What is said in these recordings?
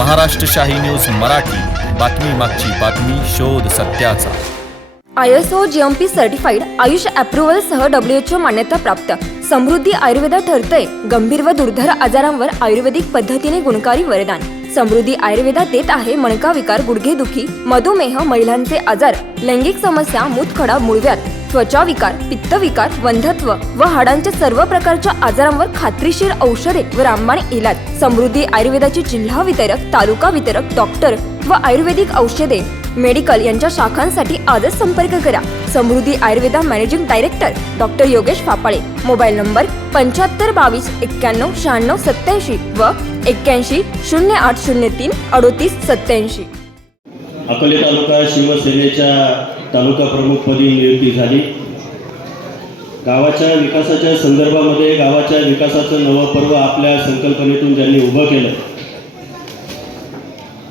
महाराष्ट्र शाही न्यूज मराठी. बातमी मागची बातमी शोध सत्याचा. I S O certified AYUSH approval सह डब्ल्यू एच ओ मान्यता प्राप्त. समृद्धी आयुर्वेदा ठरतंय. गंभीर व दुर्धर आजारांवर आयुर्वेदिक पद्धतीने गुणकारी वरदान. समृद्धी आयुर्वेदा देत आहे मणका विकार गुडघेदुखी मधुमेह महिलांचे आजार लैंगिक समस्या मूतखडा मुळव्यात त्वचा विकार पित्तविकार वंधत्व व हाडांच्या सर्व प्रकारच्या आजारांवर खात्रीशीर औषधे व रामबाण इलाज. समृद्धी आयुर्वेदाचे जिल्हा वितरक तालुका वितरक डॉक्टर व आयुर्वेदिक औषधे मेडिकल यांच्या शाखांसाठी आजच संपर्क करा. Samruddhi Ayurveda managing director doctor Yogesh Phapale. Mobile number पंच्याहत्तर बावीस एक्क्याण्णव शहाण्णव सत्याऐंशी व एक्क्याऐंशी शून्य आठ शून्य तीन अडोतीस सत्याऐंशी अकोले तालुका शिवसेनेच्या तालुका प्रमुखपदी नियुक्ती झाली. गावाच्या विकासाच्या संदर्भामध्ये गावाच्या विकासाचं नवं पर्व आपल्या संकल्पनेतून ज्यांनी उभं केलं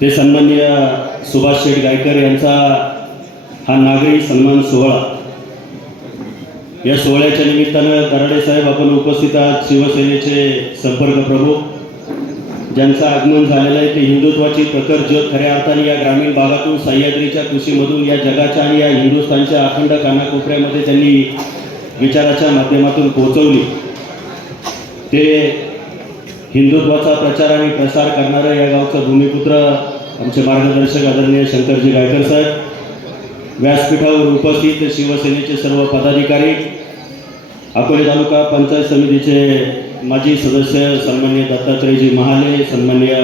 ते सन्माननीय सुभाष शेठ गायकर यांचा हा नागरी सन्मान सोहळा. या सोहळ्याच्या निमित्तानं दराडे साहेब आपण उपस्थित आहात शिवसेनेचे संपर्क प्रमुख ज्यांचं आगमन झालेलं आहे ते हिंदुत्वाची प्रखर ज्योत खऱ्या अर्थाने या ग्रामीण भागातून सह्याद्रीच्या कृषीमधून या जगाच्या आणि या हिंदुस्थानच्या अखंड कानाकोपऱ्यामध्ये त्यांनी विचाराच्या माध्यमातून पोहोचवली. ते हिंदुत्वाचा प्रचार आणि प्रसार करणारं या गावचं भूमिपुत्र आमचे मार्गदर्शक आदरणीय शंकरजी गायकर साहेब. व्यासपीठावर उपस्थित शिवसेनेचे सर्व पदाधिकारी अकोले तालुका पंचायत समितीचे माजी सदस्य सन्मान्य दत्तात्रयजी महाले सन्मान्य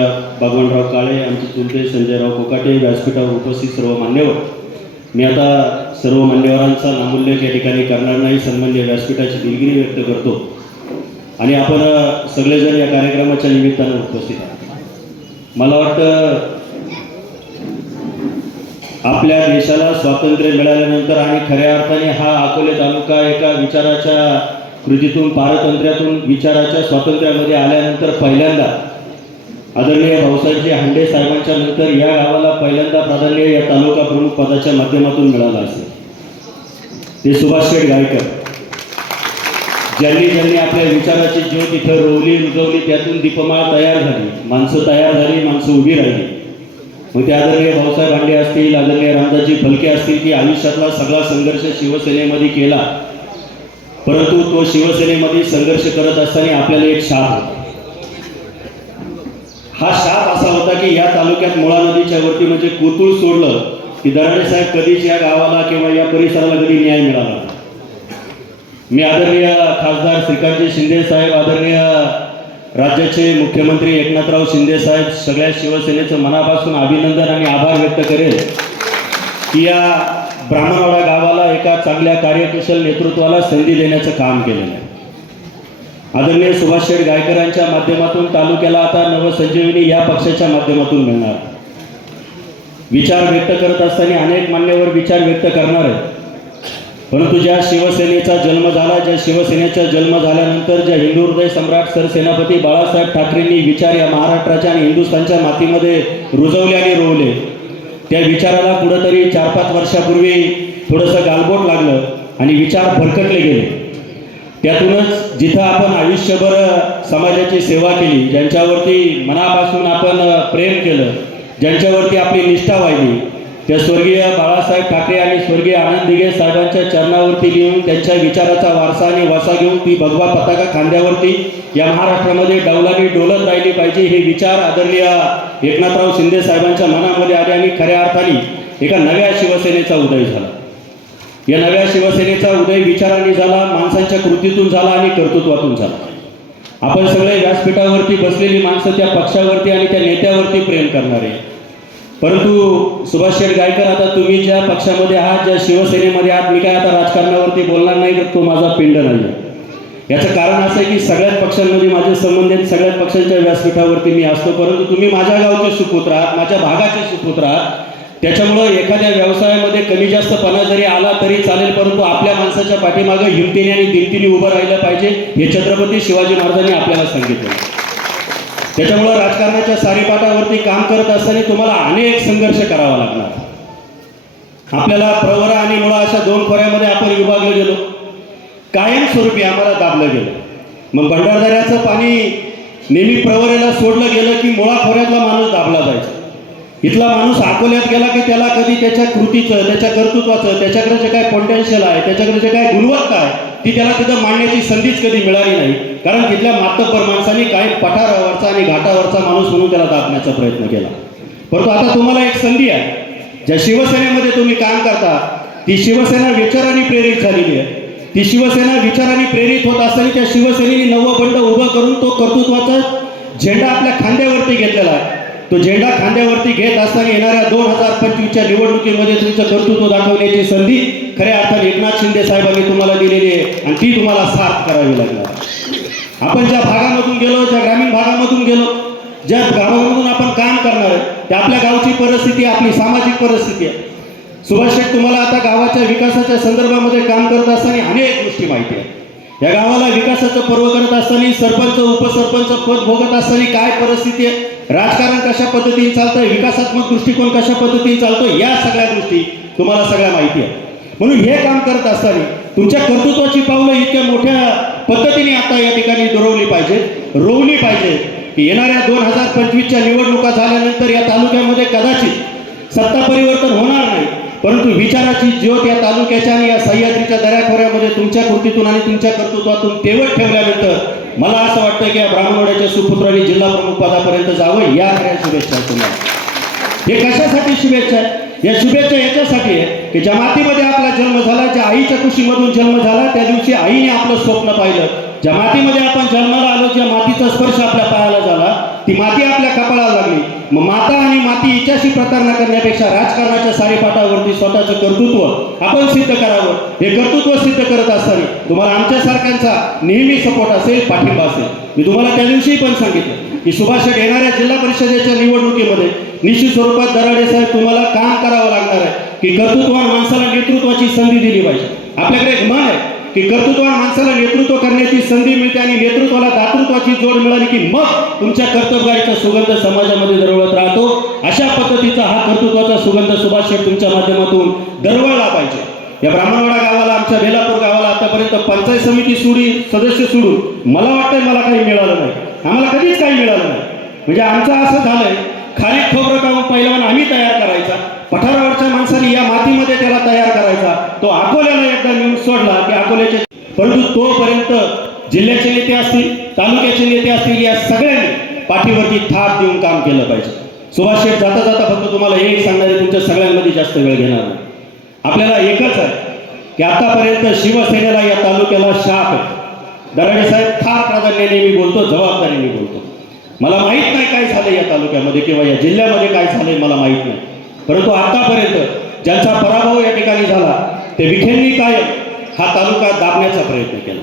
भगवानराव काळे आमचे चुलते संजयराव कोकाटे व्यासपीठावर उपस्थित सर्व मान्यवर. मी आता सर्व मान्यवरांचा नामूल्य या ठिकाणी करणार नाही सन्मान्य व्यासपीठाची दिलगिरी व्यक्त करतो. आणि आपण सगळेजण या कार्यक्रमाच्या निमित्तानं उपस्थित आहात. मला वाटतं आपल्या देशाला स्वातंत्र्य मिळाल्यानंतर आणि खऱ्या अर्थाने हा अकोले तालुका एका विचाराच्या कृतीतून पारतंत्र्यातून विचाराच्या स्वातंत्र्यामध्ये आल्यानंतर पहिल्यांदा आदरणीय भाऊसाहेबजी हांडे साहेबांच्या नंतर या गावाला पहिल्यांदा प्राधान्य या तालुका प्रमुख पदाच्या माध्यमातून मिळालं असेल. ते सुभाष शेठ गायकर ज्यांनी ज्यांनी आपल्या विचाराची ज्योत इथं रोवली रुजवली त्यातून दीपमाळ तयार झाली. माणसं तयार झाली माणसं उभी राहिली. मग ते आदरणीय भाऊसाहेब हांडे असतील आदरणीय रामदासजी फलके असतील की आयुष्यातला सगळा संघर्ष शिवसेनेमध्ये केला. परंतु तो शिवसेनेमध्ये संघर्ष करत असताना आपल्याला एक शाप होता. हा शाप असा होता की या तालुक्यात मुळा नदीच्या वरती म्हणजे कोतुळ सोडलं की दराडे साहेब कधीच या गावाला किंवा या परिसराला कधी न्याय मिळाला मी आदरणीय खासदार श्रीकांतजी शिंदे साहेब आदरणीय राज्याचे मुख्यमंत्री एकनाथराव शिंदे साहेब सगळ्या शिवसेनेचं मनापासून अभिनंदन आणि आभार व्यक्त करेल की या ब्राह्मणवाडा गावाला एका चांगल्या कार्यकुशल नेतृत्वाला संधी देण्याचं काम केलेलं आहे. आदरणीय सुभाष शेठ गायकरांच्या माध्यमातून तालुक्याला आता नवसंजीवनी या पक्षाच्या माध्यमातून मिळणार. विचार व्यक्त करत असताना अनेक मान्यवर विचार व्यक्त करणार आहेत. परंतु ज्या शिवसेनेचा जन्म झाला ज्या शिवसेनेचा जन्म झाल्यानंतर ज्या हिंदू हृदय सम्राट सरसेनापती बाळासाहेब ठाकरेंनी विचार या महाराष्ट्राच्या आणि हिंदुस्थानच्या मातीमध्ये रुजवले आणि रोवले. त्या विचाराला कुठंतरी चार पाच वर्षापूर्वी थोडंसं गालबोट लागलं आणि विचार भरकटले गेले. त्यातूनच जिथं आपण आयुष्यभर समाजाची सेवा केली ज्यांच्यावरती मनापासून आपण प्रेम केलं ज्यांच्यावरती आपली निष्ठा वाहिली त्या स्वर्गीय बाळासाहेब ठाकरे आणि स्वर्गीय आनंद दिघे साहेबांच्या चरणावरती लिहून त्यांच्या विचाराचा वारसा आणि वसा घेऊन ती भगवा पताका खांद्यावरती या महाराष्ट्रामध्ये डौलानी डोलत राहिली पाहिजे हे विचार आदरणीय एकनाथराव शिंदे साहेबांच्या मनामध्ये आले आणि खऱ्या अर्थाने एका नव्या शिवसेनेचा उदय झाला. या नव्या शिवसेनेचा उदय विचारांनी झाला माणसांच्या कृतीतून झाला आणि कर्तृत्वातून झाला. आपण सगळे व्यासपीठावरती बसलेली माणसं त्या पक्षावरती आणि त्या नेत्यावरती प्रेम करणारे. परंतु सुभाष शेठ गायकर आता तुम्ही ज्या पक्षामध्ये आहात ज्या शिवसेनेमध्ये आहात मी काय आता राजकारणावरती बोलणार नाही तर तो माझा पिंड नाही याचं कारण असं आहे की सगळ्याच पक्षांमध्ये माझे संबंधित सगळ्याच पक्षांच्या व्यासपीठावरती मी असतो परंतु तुम्ही माझ्या गावचे सुपुत्र आहात माझ्या भागाचे सुपुत्र आहात. त्याच्यामुळं एखाद्या व्यवसायामध्ये कमी जास्तपणा जरी आला तरी चालेल परंतु आपल्या माणसाच्या पाठीमागं हिमतीने आणि दिमतीने उभं राहिलं पाहिजे हे छत्रपती शिवाजी महाराजांनी आपल्याला सांगितलं. त्याच्यामुळं राजकारणाच्या सारीपाटावरती काम करत असताना तुम्हाला अनेक संघर्ष करावा लागणार. आपल्याला प्रवरा आणि मुळा अशा दोन खोऱ्यामध्ये आपण विभागले गेलो. कायमस्वरूपी आम्हाला दाबलं गेलं. मग भंडारदऱ्याचं पाणी नेहमी प्रवरेला सोडलं गेलं की मुळा खोऱ्यातला माणूस दाबला जायचा. इथला माणूस अकोल्यात गेला की त्याला कधी त्याच्या कृतीचं त्याच्या कर्तृत्वाचं त्याच्याकडे जे काय पोटेन्शियल आहे त्याच्याकडे जे काय गुणवत्ता आहे ती त्याला तिथं मांडण्याची संधीच कधी मिळाली नाही. कारण तिथल्या मातब्बर माणसांनी काही पठारावरचा आणि घाटावरचा माणूस म्हणून त्याला दाबण्याचा प्रयत्न केला. परंतु आता तुम्हाला एक संधी आहे. ज्या शिवसेनेमध्ये तुम्ही काम करता ती शिवसेना विचाराने प्रेरित झालेली आहे. ती शिवसेना विचाराने प्रेरित होत असताना त्या शिवसेनेने नवं बंड उभं करून तो कर्तृत्वाचा झेंडा आपल्या खांद्यावरती घेतलेला आहे. तो झेंडा खांद्यावरती घेत असताना येणाऱ्या दोन हजार पंचवीसच्या निवडणुकीमध्ये तुमचं कर्तृत्व दाखवण्याची संधी खऱ्या अर्थाने एकनाथ शिंदे साहेबांनी तुम्हाला दिलेली आहे आणि ती तुम्हाला साथ करावी लागणार. आपण ज्या भागामधून गेलो ज्या ग्रामीण भागामधून गेलो ज्या गावामधून आपण काम करणार आहे त्या आपल्या गावची परिस्थिती आपली सामाजिक परिस्थिती आहे. सुभाष शेठ तुम्हाला आता गावाच्या विकासाच्या संदर्भामध्ये काम करत असताना अनेक गोष्टी माहिती आहे या गावाला विकासाचं पर्व करत असताना सरपंच उपसरपंच पद भोगत असताना काय परिस्थिती आहे? राजकारण कशा पद्धतीने चालतंय? विकासात्मक दृष्टिकोन कशा पद्धतीने चालतो या सगळ्या गोष्टी तुम्हाला सगळ्या माहिती आहे म्हणून हे काम करत असताना तुमच्या कर्तृत्वाची पावलं इतक्या मोठ्या पद्धतीने आता या ठिकाणी दुरवली पाहिजे रोवली पाहिजे की येणाऱ्या दोन हजार पंचवीसच्या निवडणुका झाल्यानंतर या तालुक्यामध्ये कदाचित सत्ता परिवर्तन होणार नाही. परंतु विचाराची ज्योत या तालुक्याच्या आणि या सह्याद्रीच्या दऱ्याखोऱ्यामध्ये तुमच्या कृतीतून आणि तुमच्या कर्तृत्वातून तेवट ठेवल्यानंतर मला असं वाटतं की या ब्राह्मणवाड्याच्या सुपुत्रांनी जिल्हा प्रमुख पदापर्यंत जावं या खऱ्या शुभेच्छा तुम्हाला हे कशासाठी शुभेच्छा? आहे या शुभेच्छा याच्यासाठी आहे की ज्या मातीमध्ये आपला जन्म झाला ज्या आईच्या कुशीमधून जन्म झाला त्या दिवशी आईने आपलं स्वप्न पाहिलं. ज्या मातीमध्ये आपण जन्माला आलो ज्या मातीचा स्पर्श आपल्या पायाला झाला ती माती आपल्या कपाळाला लागली. मग माता आणि माती हिच्याशी प्रतारणा करण्यापेक्षा राजकारणाच्या सारेपाटावरती स्वतःचं कर्तृत्व आपण सिद्ध करावं. हे कर्तृत्व सिद्ध करत असताना तुम्हाला आमच्यासारख्यांचा नेहमी सपोर्ट असेल पाठिंबा असेल. मी तुम्हाला त्या दिवशी पण सांगितलं की सुभाष येणाऱ्या जिल्हा परिषदेच्या निवडणुकीमध्ये निश्चित स्वरूपात दराडे साहेब तुम्हाला काम करावं लागणार आहे की कर्तृत्वान माणसाला नेतृत्वाची संधी दिली पाहिजे. आपल्याकडे एक मन आहे की कर्तृत्वान माणसाला नेतृत्व करण्याची संधी मिळते आणि नेतृत्वाला दातृत्वाची जोड मिळाली की मग तुमच्या कर्तव्याचा सुगंध समाजामध्ये दरवळत राहतो. अशा पद्धतीचा हा कर्तृत्वाचा सुगंध सुभाष शेठ तुमच्या माध्यमातून दरवळला पाहिजे. या ब्राह्मणवाडा गावाला आमच्या बेलापूर गावाला आतापर्यंत पंचायत समिती सोडी सदस्य सोडून मला वाटतंय मला काही मिळालं नाही. आम्हाला कधीच काही मिळालं नाही. म्हणजे आमचं असं झालंय खाली खोबरं काढून पहिलवान आम्ही तयार करायचा. पठारावरच्या माणसाने या मातीमध्ये त्याला तयार करायचा. तो अकोल्याला एकदा नेऊन सोडला की अकोल्याचे परंतु तोपर्यंत जिल्ह्याचे नेते असतील तालुक्याचे नेते असतील या सगळ्यांनी पाठीवरती थाप देऊन काम केलं पाहिजे. सुभाष शेठ जाता जाता फक्त तुम्हाला हे सांगणारे तुमच्या सगळ्यांमध्ये जास्त वेळ घेणार नाही. आपल्याला एकच आहे की आतापर्यंत शिवसेनेला या तालुक्याला शाप आहे. दराडे साहेब फार प्राधान्याने मी बोलतो जबाबदारीने बोलतो. मला माहीत नाही काय झालं या तालुक्यामध्ये किंवा या जिल्ह्यामध्ये काय झालंय मला माहीत नाही. परंतु आतापर्यंत ज्यांचा पराभव या ठिकाणी झाला ते विखेंनी कायम हा तालुका दाबण्याचा प्रयत्न केला.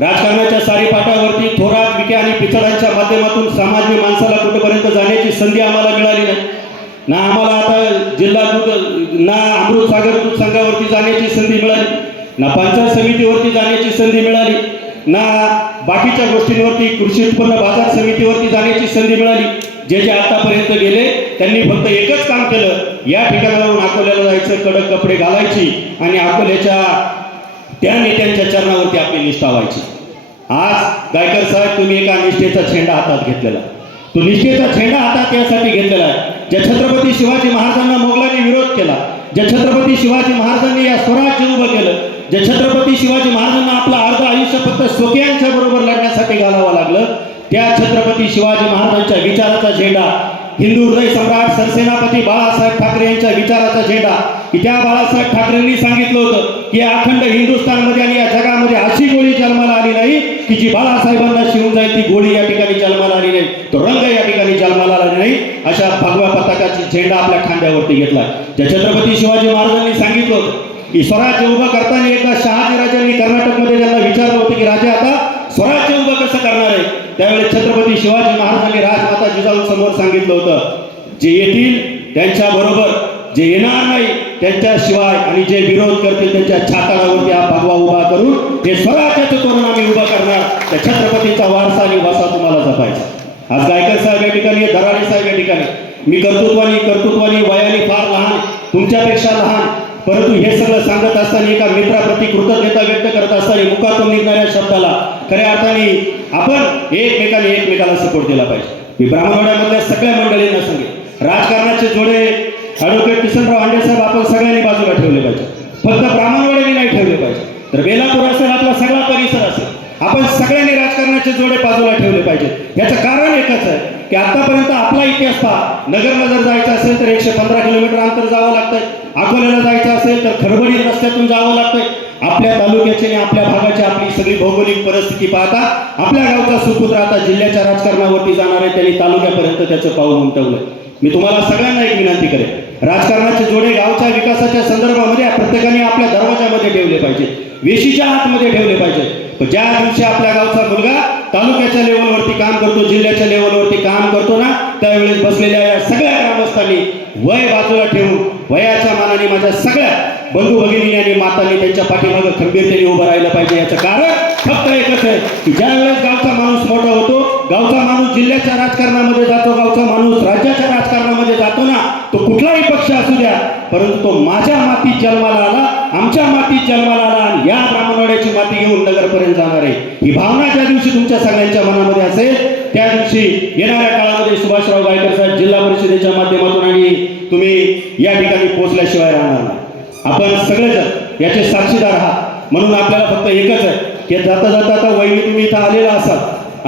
राजकारणाच्या सारीपाटावरती थोरात विखे आणि पिचडांच्या माध्यमातून सामान्य माणसाला कुठेपर्यंत जाण्याची संधी आम्हाला मिळाली नाही. ना आम्हाला आता जिल्हा दूध ना अमृत सागर दूध संघावरती जाण्याची संधी मिळाली ना पंचायत समितीवरती जाण्याची संधी मिळाली. ना बाकीच्या गोष्टींवरती कृषी उत्पन्न बाजार समितीवरती जाण्याची संधी मिळाली. जे जे आतापर्यंत गेले त्यांनी फक्त एकच काम केलं. या ठिकाणावरून अकोल्याला जायचं कडक कपडे घालायची आणि अकोल्याच्या त्या नेत्यांच्या चरणावरती आपली निष्ठा व्हायची. आज गायकर साहेब तुम्ही एका निष्ठेचा झेंडा हातात घेतलेला. तो निष्ठेचा झेंडा हातात यासाठी घेतलेला आहे. ज्या छत्रपती शिवाजी महाराजांना मोगलांनी विरोध केला ज्या छत्रपती शिवाजी महाराजांनी या स्वराज्य उभं केलं जे छत्रपती शिवाजी महाराजांना आपलं अर्ध आयुष्य फक्त स्वकीयांच्या बरोबर लढण्यासाठी घालावं लागलं त्या छत्रपती शिवाजी महाराजांच्या विचाराचा झेंडा हिंदू हृदय सम्राट सरसेनापती बाळासाहेब ठाकरे यांच्या विचाराचा झेंडा की त्या बाळासाहेब ठाकरेंनी सांगितलं होतं की या अखंड हिंदुस्थानमध्ये आणि या जगामध्ये अशी गोळी जन्माला आली नाही की जी बाळासाहेबांना शिवून जाईल ती गोळी या ठिकाणी जन्माला आली नाही तो रंग या ठिकाणी जन्माला आला नाही. अशा भगव्या पताकाची झेंडा आपल्या खांद्यावरती घेतला. ज्या छत्रपती शिवाजी महाराजांनी सांगितलं होतं स्वराज्य उभं करताना एकदा शहाजी राजांनी कर्नाटकमध्ये त्यांना विचारलं होतं की राजा आता स्वराज्य उभं कसं करणार आहे? त्यावेळेस छत्रपती शिवाजी महाराजांनी राजमाता जिजाऊ समोर सांगितलं होतं जे येतील त्यांच्या बरोबर जे येणार नाही त्यांच्याशिवाय आणि जे विरोध करतील त्यांच्या छाताडावरती हा भगवा उभा करून हे स्वराज्याचं तोरण आम्ही उभं करणार. त्या छत्रपतीचा वारसा आणि वासा तुम्हाला जपायचा आज गायकर साहेब या ठिकाणी दराडे साहेब या ठिकाणी मी कर्तृत्वानी कर्तृत्वानी वयाने फार लहान तुमच्यापेक्षा लहान परंतु हे सगळं सांगत असताना एका मित्राप्रती कृतज्ञता व्यक्त करत असताना मुखातून निघणाऱ्या शब्दाला खऱ्या अर्थाने आपण एकमेकाने एकमेकाला सपोर्ट दिला पाहिजे. मी ब्राह्मणवाड्यामधल्या सगळ्या मंडळींना सांगेन राजकारणाचे जोडे ॲडव्होकेट किसनराव आंडे साहेब आपण सगळ्यांनी बाजूला ठेवले पाहिजे. फक्त ब्राह्मणवाड्याने नाही ठेवले पाहिजे तर बेलापूर असेल आपला सगळा परिसर असेल आपण सगळ्यांनी राजकारणाचे जोडे बाजूला ठेवले पाहिजेत. याचं कारण एकच आहे की आतापर्यंत आपला इतिहास पहा. नगरला जर जायचं असेल तर एकशे पंधरा किलोमीटर अंतर जावं लागतंय. अकोल्याला जायचं असेल तर खरबडी रस्त्यातून जावं लागतंय. आपल्या तालुक्याची आणि आपल्या भागाची आपली सगळी भौगोलिक परिस्थिती पाहता आपल्या गावचा सुपुत्र आता जिल्ह्याच्या राजकारणावरती जाणार आहे. त्यांनी तालुक्यापर्यंत त्याचं पाऊल उमटवलंय. मी तुम्हाला सगळ्यांना एक विनंती करेन. राजकारणाचे जोडे गावच्या विकासाच्या संदर्भामध्ये प्रत्येकाने आपल्या दरवाजामध्ये ठेवले पाहिजे वेशीच्या आतमध्ये ठेवले पाहिजे ज्या दिवशी आपल्या गावचा मुलगा तालुक्याच्या लेवलवरती काम करतो जिल्ह्याच्या लेवलवरती काम करतो ना त्यावेळेस बसलेल्या या सगळ्या ग्रामस्थांनी वय बाजूला ठेवून वयाच्या मानाने माझ्या सगळ्या बंधू भगिनी आणि मातांनी त्यांच्या पाठीमागं खंबीरतेने उभं राहिलं पाहिजे याचं कारण फक्त एकच आहे की ज्या वेळेस गावचा माणूस मोठा होतो गावचा माणूस जिल्ह्याच्या राजकारणामध्ये जातो गावचा माणूस राज्याच्या राजकारणामध्ये जातो ना तो कुठलाही पक्ष असू द्या परंतु तो माझ्या मातीत जन्माला आला आमच्या मातीत जन्माला आला आणि या ब्राह्मणवाड्याची माती घेऊन नगरपर्यंत जाणार आहे. ही भावना ज्या दिवशी तुमच्या सगळ्यांच्या मनामध्ये असेल त्या दिवशी येणाऱ्या काळामध्ये सुभाषराव गायकर साहेब जिल्हा परिषदेच्या माध्यमातून आणि तुम्ही या ठिकाणी पोहोचल्याशिवाय राहणार नाही. आपण सगळेजण याचे साक्षीदार आहात. म्हणून आपल्याला फक्त एकच आहे की जाता जाता आता वहिनी तुम्ही इथं आलेला असाल.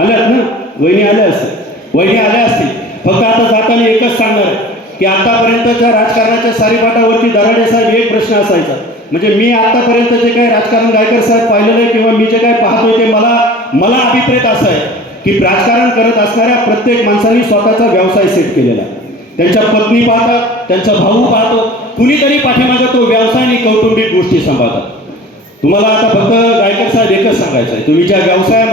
आल्यात ना? वहिनी आल्या असतील. वहिनी आल्या असतील. फक्त आता जाताना एकच सांगणार की आतापर्यंतच्या राजकारणाच्या सारीपाटावरती दराडे साहेब एक प्रश्न असायचा. म्हणजे मी आतापर्यंत जे काही राजकारण गायकर साहेब पाहिलेलं आहे किंवा मी जे काही पाहतोय ते मला मला अभिप्रेत असं आहे की राजकारण करत असणाऱ्या प्रत्येक माणसाने स्वतःचा व्यवसाय सेट केलेला आहे. त्यांच्या पत्नी पाहतात त्यांचा भाऊ पाहतो कुणीतरी पाठीमागं तो व्यवसाय आणि कौटुंबिक गोष्टी सांभाळतात. तुम्हाला आता फक्त गायकर साहेब एकच सांगायचं आहे. तुम्ही ज्या व्यवसायामध्ये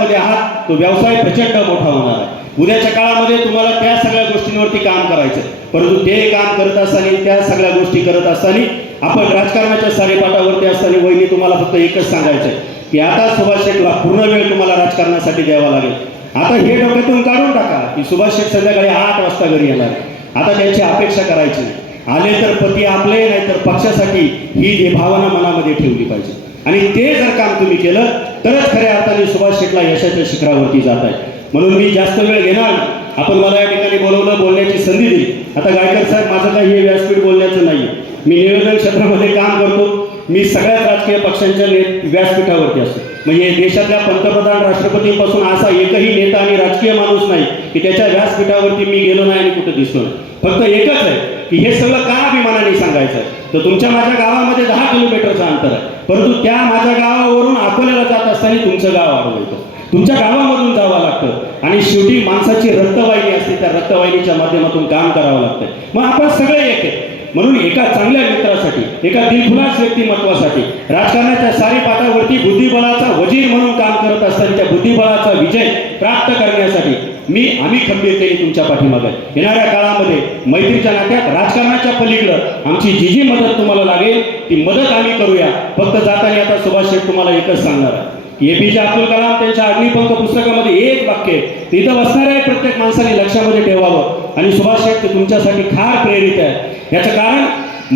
तो व्यवसाय प्रचंड मोठा होणार आहे. उद्याच्या काळामध्ये तुम्हाला त्या सगळ्या गोष्टींवरती काम करायचं परंतु ते काम करत असताना त्या सगळ्या गोष्टी करत असताना आपण राजकारणाच्या सारेपाटावरती असताना वहिनी तुम्हाला फक्त एकच सांगायचं की आता सुभाष शेठला पूर्ण वेळ तुम्हाला राजकारणासाठी द्यावा लागेल. आता हे डोक्यातून काढून टाका की सुभाष शेठ संध्याकाळी आठ वाजता घरी येणार आहे. आता त्यांची अपेक्षा करायची नाही. आले तर पती आपले नाही तर पक्षासाठी ही जी भावना मनामध्ये ठेवली पाहिजे. आणि ते जर काम तुम्ही केलं तरच खऱ्या अर्थाने सुभाष शेठला यशाच्या शिखरावरती जात आहे म्हणून मी जास्त वेळ घेणार. आपण मला या ठिकाणी बोलवलं बोलण्याची संधी दिली. आता गायकर साहेब माझं काही हे व्यासपीठ बोलण्याचं नाही मी निवेदन क्षेत्रामध्ये काम करतो. मी सगळ्याच राजकीय पक्षांच्या ने व्यासपीठावरती असतो. म्हणजे देशातल्या पंतप्रधान राष्ट्रपतींपासून असा एकही नेता आणि राजकीय माणूस नाही की त्याच्या व्यासपीठावरती मी गेलो नाही आणि कुठं दिसलो नाही. फक्त एकच आहे की हे सगळं का अभिमानाने सांगायचं? तर तुमच्या माझ्या गावामध्ये दहा किलोमीटरचं अंतर आहे. परंतु त्या माझ्या गावावरून अकोल्याला जात असताना तुमचं गाव आढळतं. तुमच्या गावामधून जावं लागतं. आणि शेवटी माणसाची रक्तवाहिनी असते त्या रक्तवाहिनीच्या माध्यमातून काम करावं लागतं. मग आपण सगळे एक आहे म्हणून एका चांगल्या मित्रासाठी एका दिलखुलास व्यक्तिमत्वासाठी राजकारणाच्या सारी पाटावरती बुद्धिबळाचा वजीर म्हणून काम करत असताना त्या बुद्धिबळाचा विजय प्राप्त करण्यासाठी मी आम्ही खंबीरतेने तुमच्या पाठीमागे. येणाऱ्या काळामध्ये मैत्रीच्या नात्यात राजकारणाच्या पलीकडं आमची जी जी मदत तुम्हाला लागेल ती मदत आम्ही करूया. फक्त जाताना आता सुभाष शेठ तुम्हाला एकच सांगणार आहे. एपीजे अब्दुल कलाम त्यांच्या अग्निपंख पुस्तकामध्ये एक वाक्य तिथं इथं बसणाऱ्या प्रत्येक माणसाने लक्षामध्ये ठेवावं. आणि सुभाष शेठ ते तुमच्यासाठी फार प्रेरित आहे. याचं कारण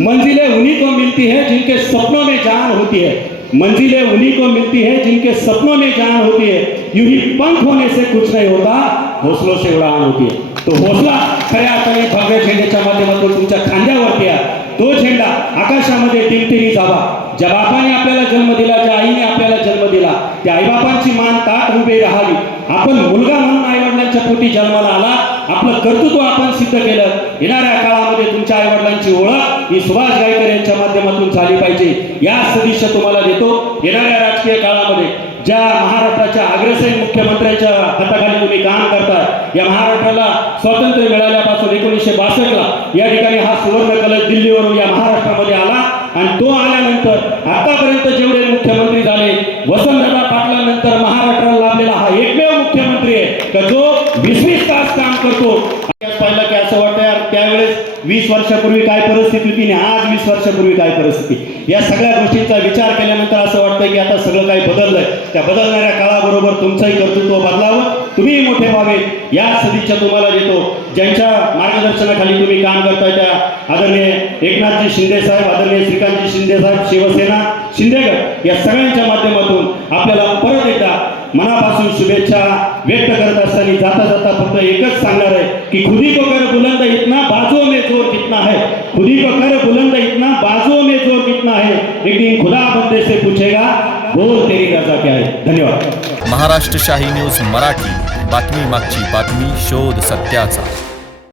मंजिले उन्हीं को मिलती है जिनके सपनों में जान होती है. मंजिलें उन्हीं को मिलती है जिनके सपनों में जान होती है. यूं ही पंख होने से कुछ नहीं होता हौसलो शेगडा होती तो हौसला खऱ्या अर्थाने भव्य झेंड्याच्या माध्यमातून तुमच्या खांद्यावरती आहे. तो झेंडा आकाशामध्ये टिमटिमी जावा. ज्या बापाने आपल्याला जन्म दिला ज्या आईने आपल्याला जन्म दिला त्या आईबापांची मान ताट उभे राहावी. आपण मुलगा म्हणून आईवडिलांच्या पोटी जन्माला आला. आपलं कर्तृत्व आपण सिद्ध केलं. येणाऱ्या काळामध्ये तुमच्या आईवडिलांची ओळख ही सुभाष गायकर यांच्या माध्यमातून झाली पाहिजे. या सदिश तुम्हाला देतो. येणाऱ्या राजकीय काळामध्ये ज्या महाराष्ट्राच्या अग्रसेन मुख्यमंत्र्यांच्या हाताखाली तुम्ही काम करताय या महाराष्ट्राला स्वातंत्र्य मिळाल्यापासून एकोणीसशे बासष्टला या ठिकाणी हा सुवर्ण कलश दिल्लीवरून या महाराष्ट्रामध्ये आला आणि तो आल्यानंतर आतापर्यंत जेवढे मुख्यमंत्री झाले वसंतदादा पाटलांनंतर महाराष्ट्राला लाभलेला हा एकमेव मुख्यमंत्री आहे का जो वीस वीस तास काम करतो पाहिलं की असं वाटतं यार त्यावेळेस वीस वर्षापूर्वी काय परिस्थिती होती आणि आज वीस वर्षापूर्वी काय परिस्थिती? या सगळ्या गोष्टींचा विचार केल्यानंतर असं वाटतं की आता सगळं काही बदललंय. त्या बदलणाऱ्या काळाबरोबर तुमचंही कर्तृत्व बदलावं तुम्हीही मोठे व्हावे या सदिच्छा तुम्हाला देतो. ज्यांच्या मार्गदर्शनाखाली तुम्ही काम करताय त्या आदरणीय एकनाथजी शिंदे साहेब आदरणीय श्रीकांतजी शिंदे साहेब शिवसेना शिंदेगड या सगळ्यांच्या माध्यमातून आपल्याला परत मनापासून शुभेच्छा व्यक्त करत असताना जाता जाता फक्त एकच सांगणार आहे की खुदी को कर बुलंद इतना बाजुओं में जोर कितना है. खुदी को कर बुलंद इतना बाजुओं में जोर कितना है. एक दिन खुदा बंदे से पूछेगा बोल तेरी रजा क्या है? धन्यवाद. महाराष्ट्र शाही न्यूज मराठी. बातमी मागची बातमी शोध सत्याचा.